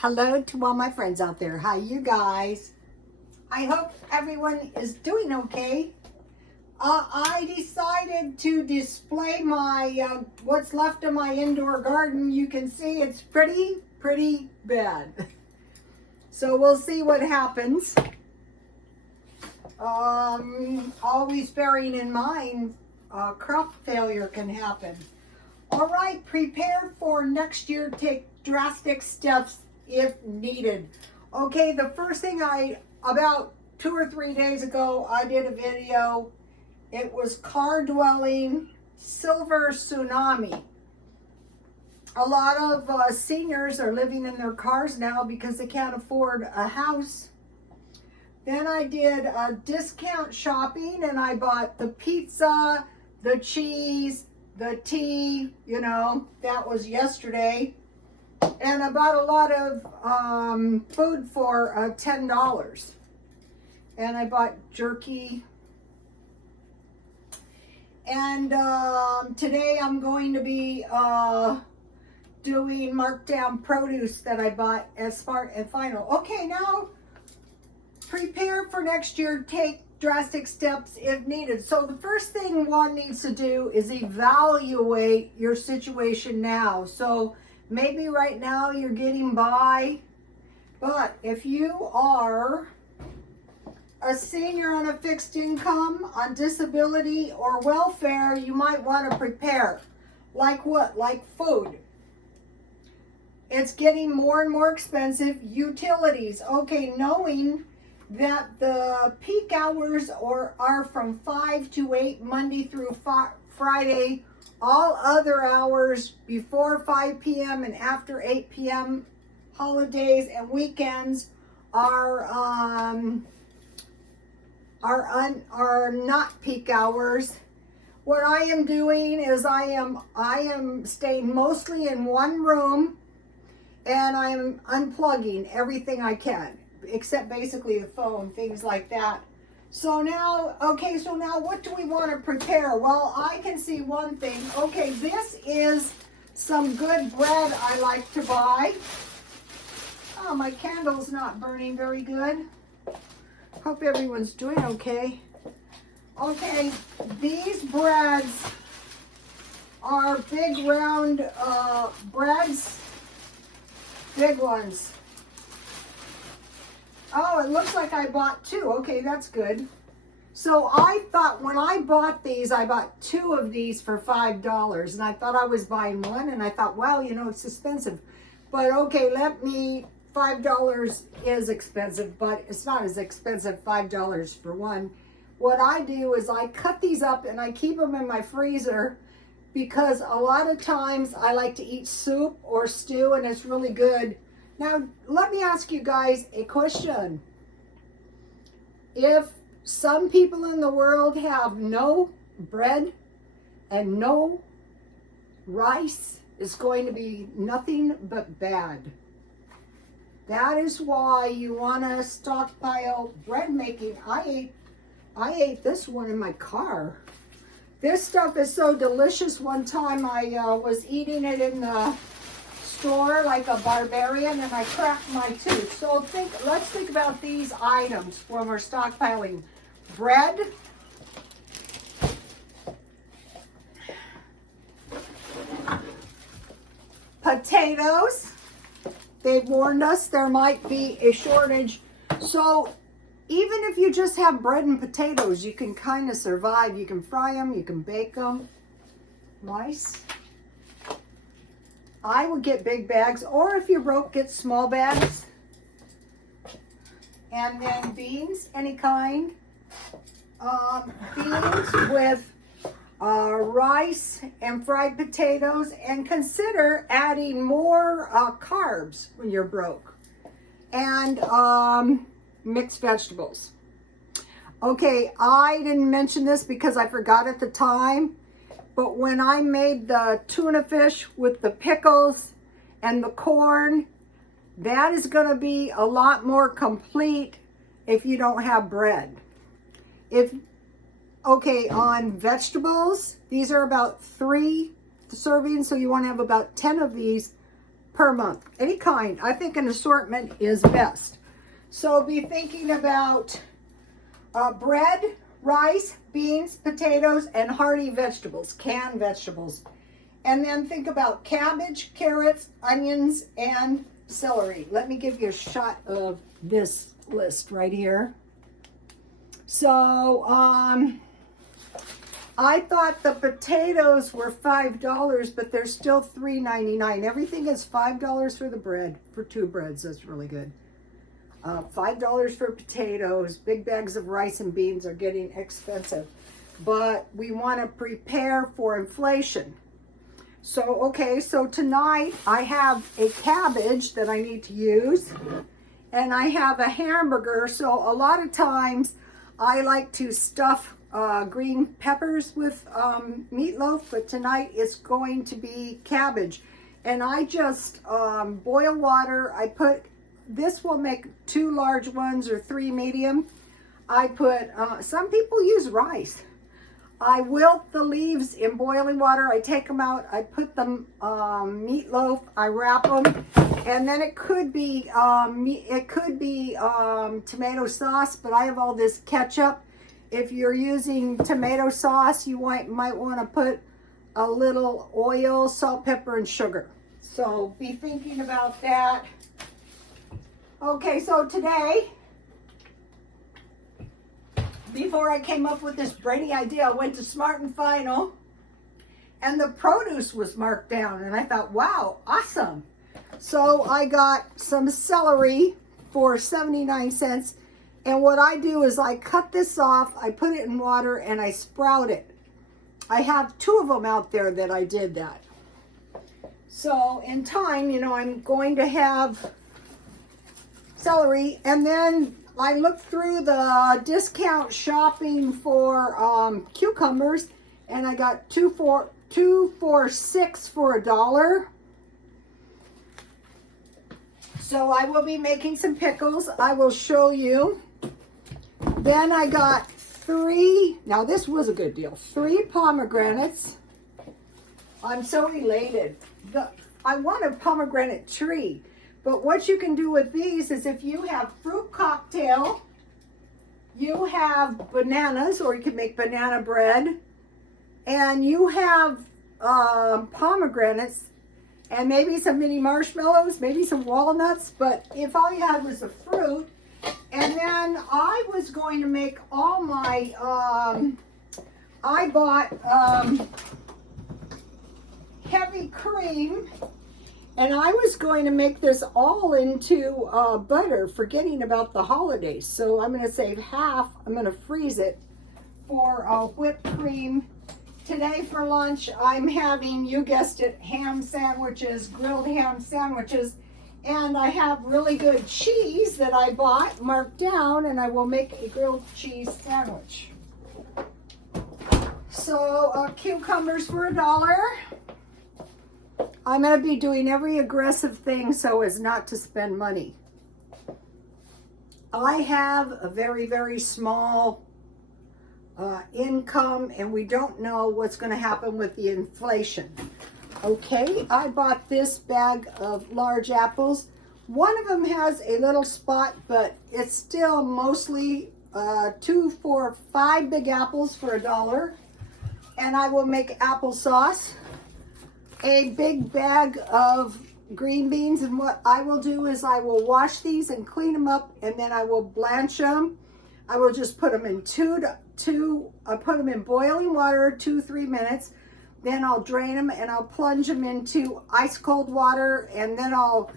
Hello to all my friends out there. How you guys? I hope everyone is doing okay. I decided to display my what's left of my indoor garden. You can see it's pretty bad. So we'll see what happens. Always bearing in mind crop failure can happen. All right, prepare for next year. Take drastic steps if needed. Okay, the first thing about 2 or 3 days ago, I did a video. It was car dwelling silver tsunami. A lot of seniors are living in their cars now because they can't afford a house. Then I did discount shopping and I bought the pizza, the cheese, the tea, you know, that was yesterday. And I bought a lot of food for $10. And I bought jerky. And today I'm going to be doing markdown produce that I bought as Smart and Final. Okay, now prepare for next year. Take drastic steps if needed. So the first thing one needs to do is evaluate your situation now. So maybe right now you're getting by, but if you are a senior on a fixed income, on disability or welfare, you might want to prepare. Like what? Like food. It's getting more and more expensive. Utilities. Okay, knowing that the peak hours are from 5 to 8 Monday through Friday. All other hours before 5 p.m. and after 8 p.m. holidays and weekends are not peak hours. What I am doing is I am staying mostly in one room and I am unplugging everything I can, except basically the phone, things like that. So now, okay, so now what do we want to prepare? Well, I can see one thing. Okay, this is some good bread I like to buy. Oh, my candle's not burning very good. Hope everyone's doing okay. Okay, these breads are big round breads, big ones. Oh, it looks like I bought 2. Okay, that's good. So I thought when I bought these, I bought 2 of these for $5. And I thought I was buying one. And I thought, well, you know, it's expensive. But okay, $5 is expensive, but it's not as expensive, $5 for one. What I do is I cut these up and I keep them in my freezer because a lot of times I like to eat soup or stew and it's really good. Now, let me ask you guys a question. If some people in the world have no bread and no rice, it's going to be nothing but bad. That is why you want to stockpile bread making. I ate this one in my car. This stuff is so delicious. One time I was eating it in the store like a barbarian and I cracked my tooth. So let's think about these items when we're stockpiling. Bread, potatoes. They've warned us there might be a shortage. So even if you just have bread and potatoes, you can kind of survive. You can fry them, you can bake them. Rice. I would get big bags, or if you're broke, get small bags. And then beans, any kind. Beans with rice and fried potatoes, and consider adding more carbs when you're broke. And mixed vegetables. Okay, I didn't mention this because I forgot at the time. But when I made the tuna fish with the pickles and the corn, that is going to be a lot more complete if you don't have bread. Okay, on vegetables, these are about 3 servings, so you want to have about 10 of these per month. Any kind. I think an assortment is best. So be thinking about bread, rice, beans, potatoes, and hearty vegetables, canned vegetables. And then think about cabbage, carrots, onions, and celery. Let me give you a shot of this list right here. So, I thought the potatoes were $5, but they're still $3.99. Everything is $5 for the bread, for 2 breads. That's really good. $5 for potatoes. Big bags of rice and beans are getting expensive. But we want to prepare for inflation. So, okay, so tonight I have a cabbage that I need to use. And I have a hamburger. So a lot of times I like to stuff green peppers with meatloaf, but tonight it's going to be cabbage. And I just boil water. I put, this will make 2 large ones or 3 medium. I put, some people use rice. I wilt the leaves in boiling water. I take them out. I put them meatloaf. I wrap them, and then it could be tomato sauce. But I have all this ketchup. If you're using tomato sauce, you might want to put a little oil, salt, pepper, and sugar. So be thinking about that. Okay, so today, before I came up with this brainy idea, I went to Smart and Final, and the produce was marked down, and I thought, wow, awesome. So I got some celery for 79 cents, and what I do is I cut this off, I put it in water, and I sprout it. I have 2 of them out there that I did that. So in time, you know, I'm going to have celery, and then I looked through the discount shopping for cucumbers, and I got 2 for $6 for $1. So I will be making some pickles. I will show you. Then I got 3, now this was a good deal, 3 pomegranates. I'm so elated. I want a pomegranate tree. But what you can do with these is if you have fruit cocktail, you have bananas, or you can make banana bread, and you have pomegranates, and maybe some mini marshmallows, maybe some walnuts, but if all you had was the fruit, and then I was going to make all my, I bought heavy cream, and I was going to make this all into butter, forgetting about the holidays. So I'm going to save half. I'm going to freeze it for whipped cream. Today for lunch, I'm having, you guessed it, ham sandwiches, grilled ham sandwiches. And I have really good cheese that I bought, marked down, and I will make a grilled cheese sandwich. So cucumbers for $1. I'm going to be doing every aggressive thing so as not to spend money. I have a very, very small income, and we don't know what's going to happen with the inflation. Okay, I bought this bag of large apples. One of them has a little spot, but it's still mostly 2, 4, 5 big apples for $1. And I will make applesauce. A big bag of green beans, and what I will do is I will wash these and clean them up, and then I will blanch them. I will just put them in I put them in boiling water 2-3 minutes. Then I'll drain them and I'll plunge them into ice cold water, and then I'll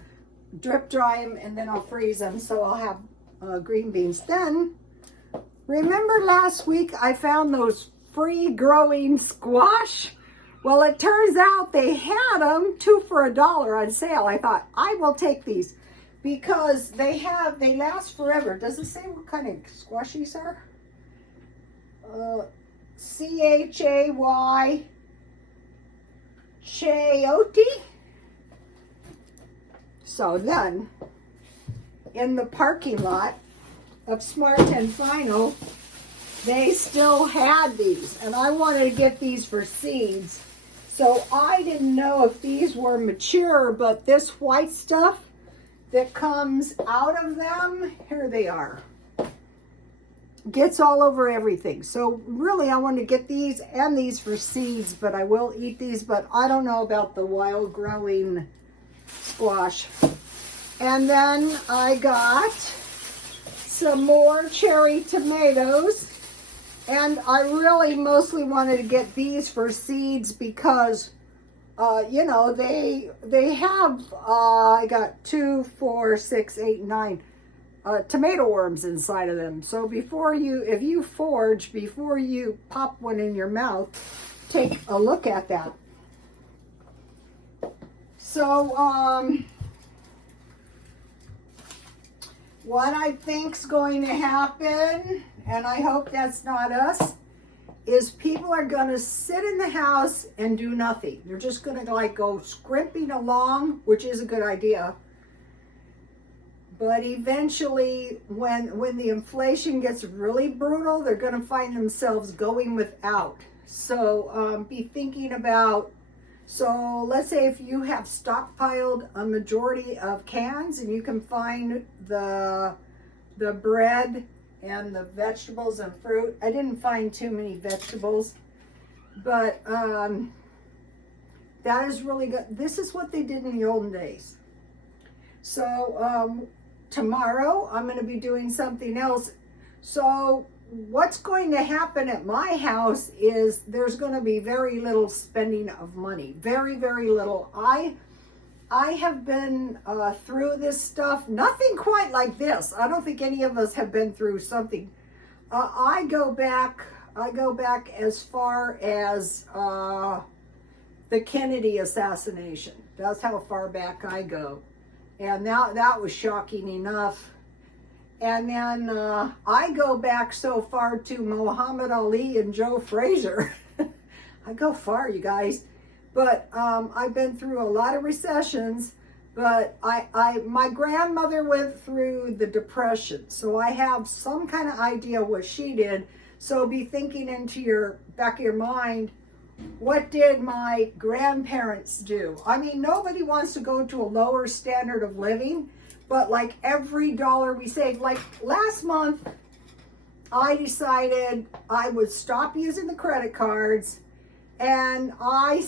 drip dry them, and then I'll freeze them. So I'll have green beans. Then remember last week I found those free growing squash? Well, it turns out they had them 2 for $1 on sale. I thought, I will take these because they last forever. Does it say what kind of squash these are? C-H-A-Y chayote. So then, in the parking lot of Smart and Final, they still had these, and I wanted to get these for seeds. So I didn't know if these were mature, but this white stuff that comes out of them, here they are, gets all over everything. So really I want to get these and these for seeds, but I will eat these, but I don't know about the wild growing squash. And then I got some more cherry tomatoes, and I really mostly wanted to get these for seeds because you know, they have I got 2, 4, 6, 8, 9 tomato worms inside of them. So before you, if you forage, before you pop one in your mouth, take a look at that. So what I think's going to happen, and I hope that's not us, is people are going to sit in the house and do nothing. They're just going to like go scrimping along, which is a good idea. But eventually, when the inflation gets really brutal, they're going to find themselves going without. So be thinking about, so let's say if you have stockpiled a majority of cans and you can find the bread and the vegetables and fruit. I didn't find too many vegetables, but that is really good. This is what they did in the olden days. So tomorrow I'm going to be doing something else. So what's going to happen at my house is there's going to be very little spending of money. Very, very little. I have been through this stuff. Nothing quite like this. I don't think any of us have been through something. I go back as far as the Kennedy assassination. That's how far back I go. And that was shocking enough. And then I go back so far to Muhammad Ali and Joe Frazier. I go far, you guys. But I've been through a lot of recessions, but my grandmother went through the Depression, so I have some kind of idea what she did. So be thinking into your back of your mind, what did my grandparents do? I mean, nobody wants to go to a lower standard of living, but like every dollar we save, like last month, I decided I would stop using the credit cards. And I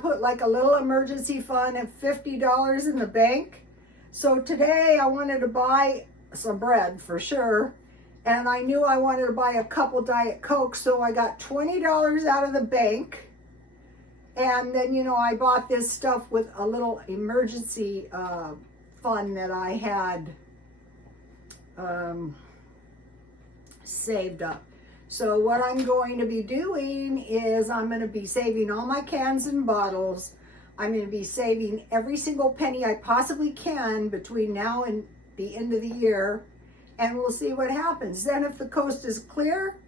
put like a little emergency fund of $50 in the bank. So today I wanted to buy some bread for sure. And I knew I wanted to buy a couple Diet Cokes. So I got $20 out of the bank. And then, you know, I bought this stuff with a little emergency fund that I had saved up. So what I'm going to be doing is I'm going to be saving all my cans and bottles. I'm going to be saving every single penny I possibly can between now and the end of the year. And we'll see what happens. Then if the coast is clear,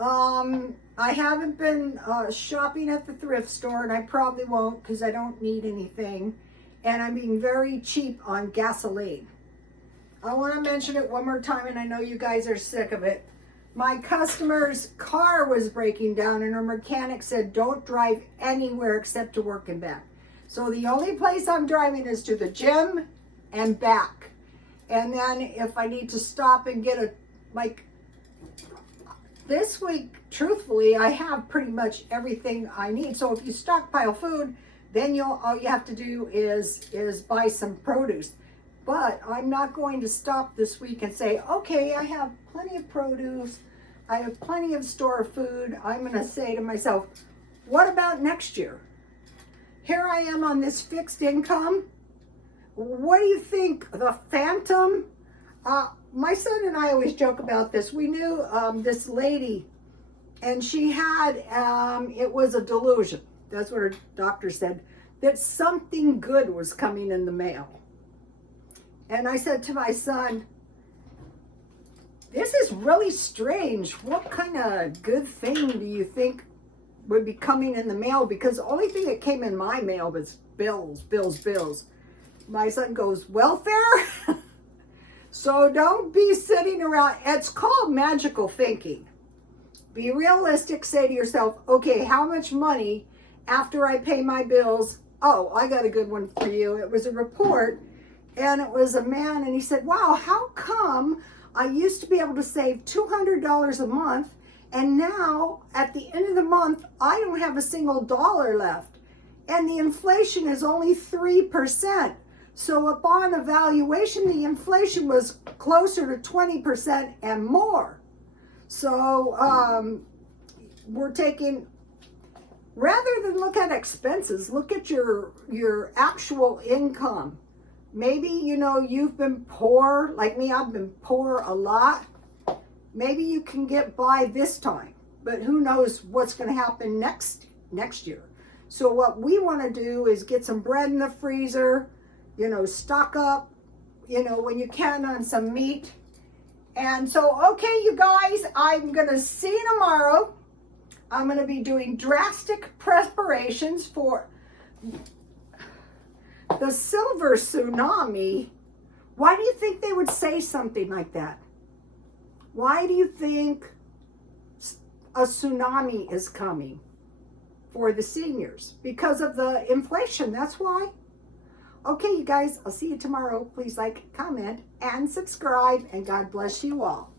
I haven't been shopping at the thrift store, and I probably won't because I don't need anything. And I'm being very cheap on gasoline. I want to mention it one more time, and I know you guys are sick of it. My customer's car was breaking down and her mechanic said, don't drive anywhere except to work and back. So the only place I'm driving is to the gym and back. And then if I need to stop and get a, like this week, truthfully, I have pretty much everything I need. So if you stockpile food, then all you have to do is buy some produce. But I'm not going to stop this week and say, okay, I have plenty of produce. I have plenty of store food. I'm going to say to myself, what about next year? Here I am on this fixed income. What do you think? The phantom? My son and I always joke about this. We knew this lady, and she had, it was a delusion. That's what her doctor said, that something good was coming in the mail. And I said to my son, this is really strange. What kind of good thing do you think would be coming in the mail? Because the only thing that came in my mail was bills, bills, bills. My son goes, welfare? So don't be sitting around. It's called magical thinking. Be realistic. Say to yourself, okay, how much money after I pay my bills. Oh, I got a good one for you. It was a report, and it was a man, and he said, wow, how come I used to be able to save $200 a month, and now at the end of the month, I don't have a single dollar left, and the inflation is only 3%. So upon evaluation, the inflation was closer to 20% and more. So we're taking, rather than look at expenses, look at your actual income. Maybe, you know, you've been poor, like me, I've been poor a lot. Maybe you can get by this time, but who knows what's going to happen next year. So what we want to do is get some bread in the freezer, you know, stock up, you know, when you can, on some meat. And so, okay, you guys, I'm going to see you tomorrow. I'm going to be doing drastic preparations for the silver tsunami. Why do you think they would say something like that? Why do you think a tsunami is coming for the seniors? Because of the inflation, that's why. Okay, you guys, I'll see you tomorrow. Please like, comment, and subscribe, and God bless you all.